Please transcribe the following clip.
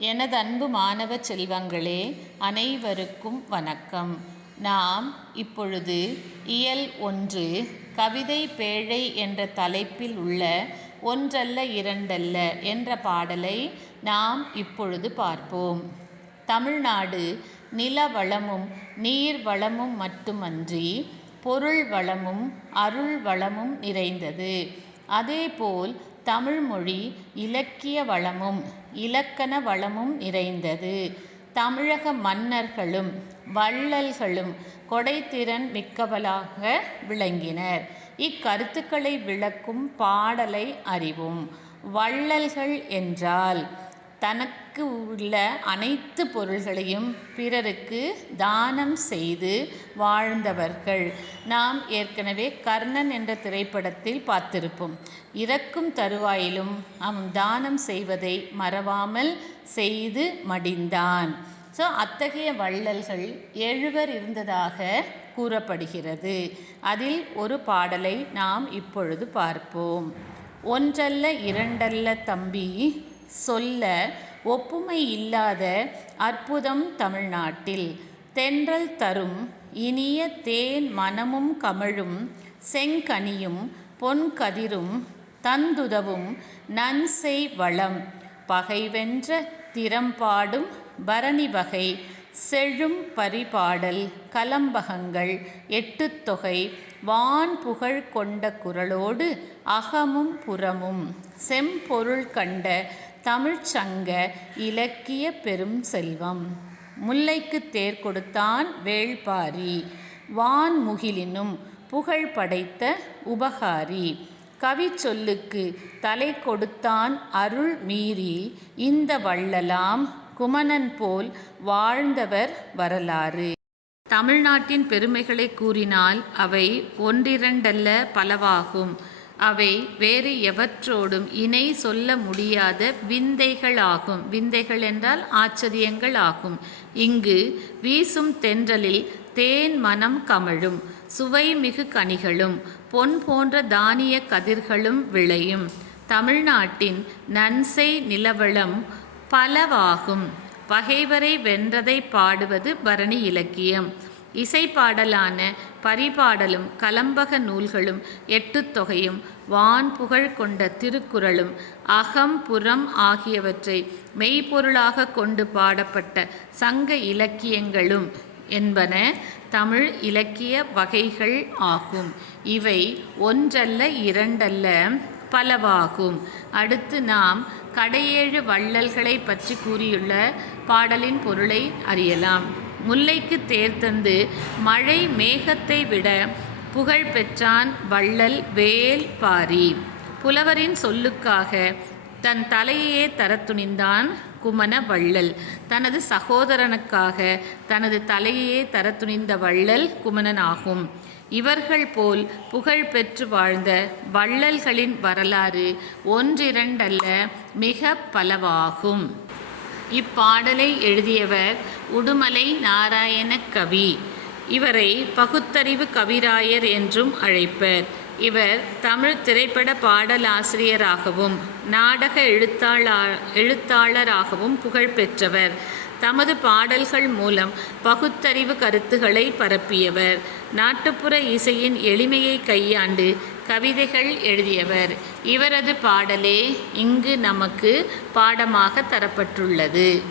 எனது அன்பு மாணவ செல்வங்களே அனைவருக்கும் வணக்கம். நாம் இப்பொழுது இயல் ஒன்று கவிதை பேழை என்ற தலைப்பில் உள்ள ஒன்றல்ல இரண்டல்ல என்ற பாடலை நாம் இப்பொழுது பார்ப்போம். தமிழ்நாடு நில வளமும் நீர் வளமும் மட்டுமன்றி பொருள் வளமும் அருள் வளமும் நிறைந்தது. அதேபோல் தமிழ்மொழி இலக்கிய வளமும் இலக்கண வளமும் நிறைந்தது. தமிழக மன்னர்களும் வள்ளல்களும் கொடைத்திறன் மிக்கவளாக விளங்கினர். இக்கருத்துக்களை விளக்கும் பாடலை அறிவோம். வள்ளல்கள் என்றால் தனக்கு உள்ள அனைத்து பொருள்களையும் பிறருக்கு தானம் செய்து வாழ்ந்தவர்கள். நாம் ஏற்கனவே கர்ணன் என்ற திரைப்படத்தில் பார்த்திருப்போம். இறக்கும் தருவாயிலும் அவன் தானம் செய்வதை மறவாமல் செய்து மடிந்தான். ஸோ அத்தகைய வள்ளல்கள் எழுவர் இருந்ததாக கூறப்படுகிறது. அதில் ஒரு பாடலை நாம் இப்பொழுது பார்ப்போம். ஒன்றல்ல இரண்டல்ல தம்பி சொல்ல ஒப்புமை இல்லாத அற்புதம் தமிழ்நாட்டில். தென்றல் தரும் இனிய தேன் மனமும் கமழும் செங்கனியும் பொன்கதிரும் தந்துதவும் நன்செய் வளம் பகைவென்ற திறம்பாடும் பரணி வகை செழும் பரிபாடல் கலம்பகங்கள் எட்டுத்தொகை வான் புகழ் கொண்ட குரலோடு அகமும் புறமும் செம்பொருள் கண்ட தமிழ்ச்சங்க இலக்கிய பெரும் செல்வம். முல்லைக்கு தேர் கொடுத்தான் வேள்பாரி. வான்முகிலினும் புகழ் படைத்த உபகாரி. கவிச்சொல்லுக்கு தலை கொடுத்தான் அருள் மீறி இந்த வள்ளலாம் குமணன் போல் வாழ்ந்தவர் வரலாறு. தமிழ்நாட்டின் பெருமைகளை கூறினால் அவை ஒன்றிரண்டல்ல பலவாகும். அவை வேறு எவற்றோடும் இணை சொல்ல முடியாத விந்தைகளாகும். விந்தைகள் என்றால் ஆச்சரியங்கள் ஆகும். இங்கு வீசும் தென்றலில் தேன் மனம் கமழும் சுவை மிகு கனிகளும் பொன் போன்ற தானிய கதிர்களும் விளையும். தமிழ்நாட்டின் நன்செய் நிலவளம் பலவாகும். பகைவரை வென்றதை பாடுவது பரணி இலக்கியம். இசைப்பாடலான பரிபாடலும் கலம்பக நூல்களும் எட்டுத்தொகையும் வான் புகழ் கொண்ட திருக்குறளும் அகம் புறம் ஆகியவற்றை மெய்ப்பொருளாக கொண்டு பாடப்பட்ட சங்க இலக்கியங்களும் என்பன தமிழ் இலக்கிய வகைகள் ஆகும். இவை ஒன்றல்ல இரண்டல்ல பலவாகும். அடுத்து நாம் கடையேழு வள்ளல்களை பற்றி கூறியுள்ள பாடலின் பொருளை அறியலாம். முல்லைக்கு தேர் தந்து மழை மேகத்தை விட புகழ் பெற்றான் வள்ளல் வேல் பாரி. புலவரின் சொல்லுக்காக தன் தலையையே தரத்துணிந்தான் குமண வள்ளல். தனது சகோதரனுக்காக தனது தலையையே தரத்துணிந்த வள்ளல் குமணன் ஆகும். இவர்கள் போல் புகழ் பெற்று வாழ்ந்த வள்ளல்களின் வரலாறு ஒன்றிரண்டல்ல மிக பலவாகும். இப்பாடலை எழுதியவர் உடுமலை நாராயண கவி. இவரை பகுத்தறிவு கவிராயர் என்றும் அழைப்பர். இவர் தமிழ் திரைப்பட பாடலாசிரியராகவும் நாடக எழுத்தாளா எழுத்தாளராகவும் புகழ் பெற்றவர். தமது பாடல்கள் மூலம் பகுத்தறிவு கருத்துக்களை பரப்பியவர். நாட்டுப்புற இசையின் எளிமையை கையாண்டு கவிதைகள் எழுதியவர். இவரது பாடலே இங்கு நமக்கு பாடமாக தரப்பட்டுள்ளது.